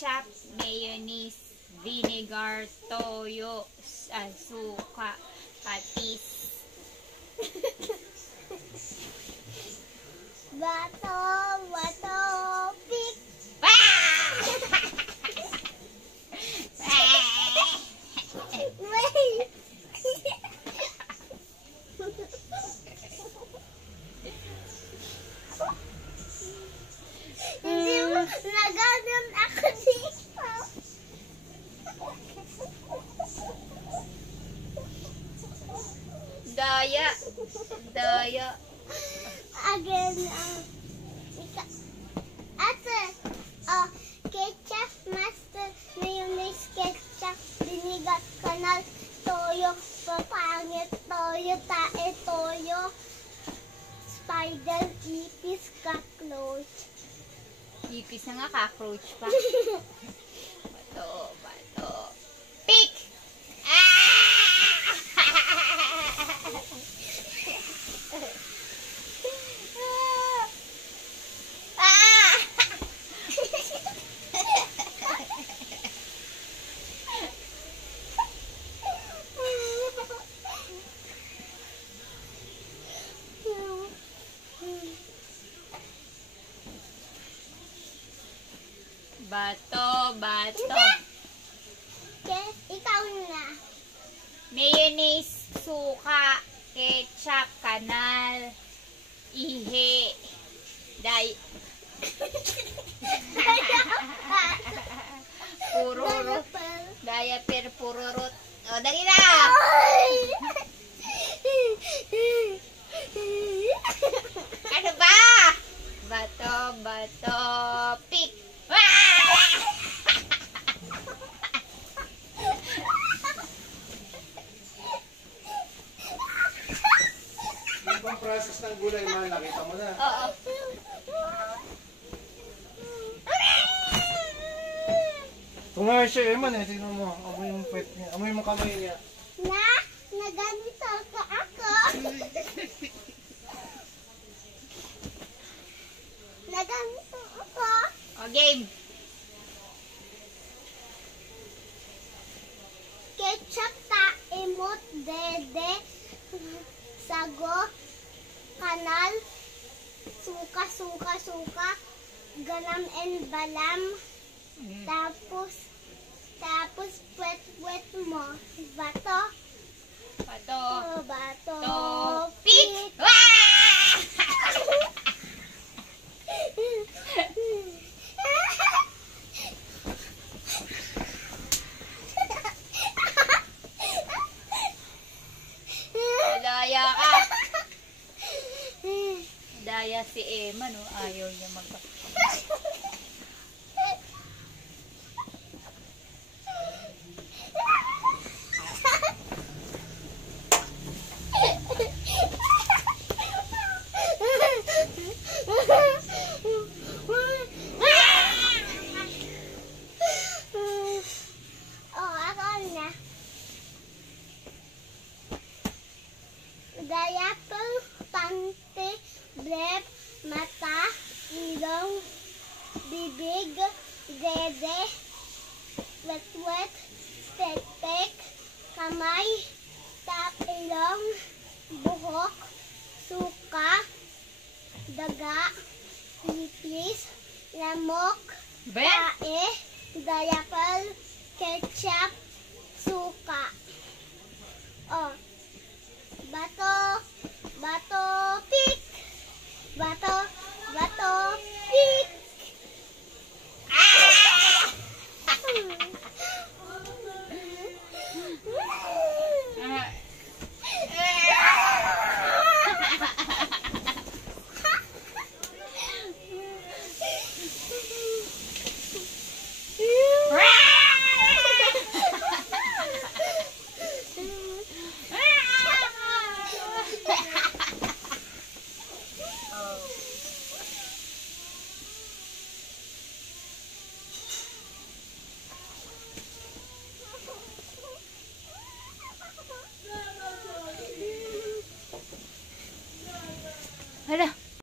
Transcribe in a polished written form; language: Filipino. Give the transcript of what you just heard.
ketchup, mayonnaise, vinegar, toyo, suka, patis. Bato, pig. Hindi mo naganon ako dito. Daya. Again, ketchup, mustard, mayonnaise, ketchup, vinegar, kanal, toyo, papangit, toyo, tae, toyo, spider, ipis, cockroach. Ipis na nga, cockroach pa. Bato. Pick! Bato. Ikaw na. Mayonnaise, suka, ketchup, kanal, ihi, pururut, diaper, pururut. O, dali na! Ano ba? Bato, pick! Yung process ng gulay man, nakita mo na. Oo. Tunga siya, Eman eh. Tingnan mo. Amoy yung pet niya. Amoy yung kamay niya. Naganito ako. Naganito ako. O, game. Ketchup, taimot, dede, sago, kanal, suka, galam and balam, tapos pwet mo, bato, Pick! Daya ka. Daya si Emma, no? Ayaw niya Diaper, pante, breath, mata, ilong, bibig, dede, wet, tek, kamay, tap, ilong, buhok, suka, daga, ipis, lamok, tae, diaper, ketchup, suka. Oh. Bato, pick. Bato,